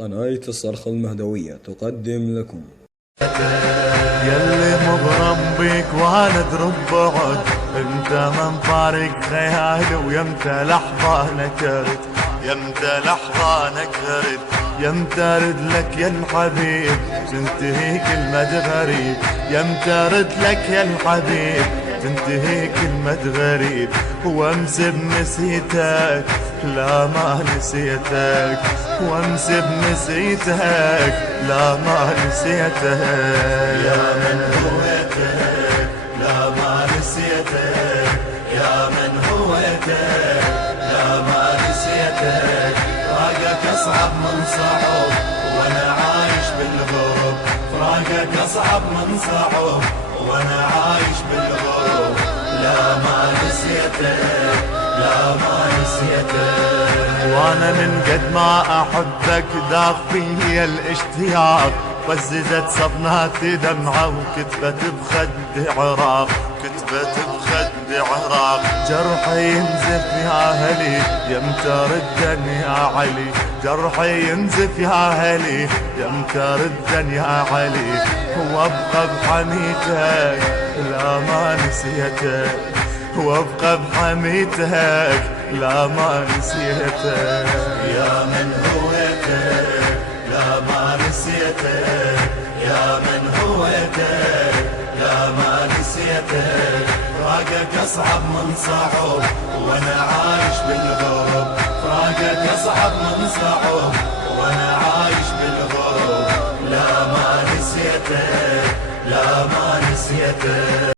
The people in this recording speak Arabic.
قناة الصرخة المهدوية تقدم لكم. يلي مغرم بيك وانا ادرب بعد، انت من فارق خيالي ويمتى لحظة نكرت، يمتى لحظة نكرت، يمتى ارد لك يا الحبيب تنتهي كلمة غريب، يمتى ارد لك يا الحبيب تنتهي كلمة غريب، وامس بنسيتك لا ما نسيتك، وامس بنسيتك لا ما نسيتك، يا من هويتك لا ما نسيتك، يا من هويتك لا ما نسيتك، فراقك اصعب من صعب وانا عايش بالغرب، فراقك اصعب من صعب وانا عايش بالغرب، لا ما نسيتك لا ما نسيتك، وانا من قد ما احبك داق فيا الاشتياق، وززت صفناتي دمعة وكتبت بخدي عراق، كتبت بخدي عراق، جرحي ينزف يا هلي يمتى ردن يا علي، جرحي ينزف يا هلي يمتى ردن يا علي، وابقى بحميتك لا ما نسيتك، وابقى بحميتك لا ما نسيتك، يا من هويتك لا ما نسيتك، يا من هويتك لا ما نسيتك، فراقك اصعب من صعب وانا عايش بالغرب، فراقك اصعب من صعب وانا عايش بالغرب، لا ما نسيتك لا ما نسيتك.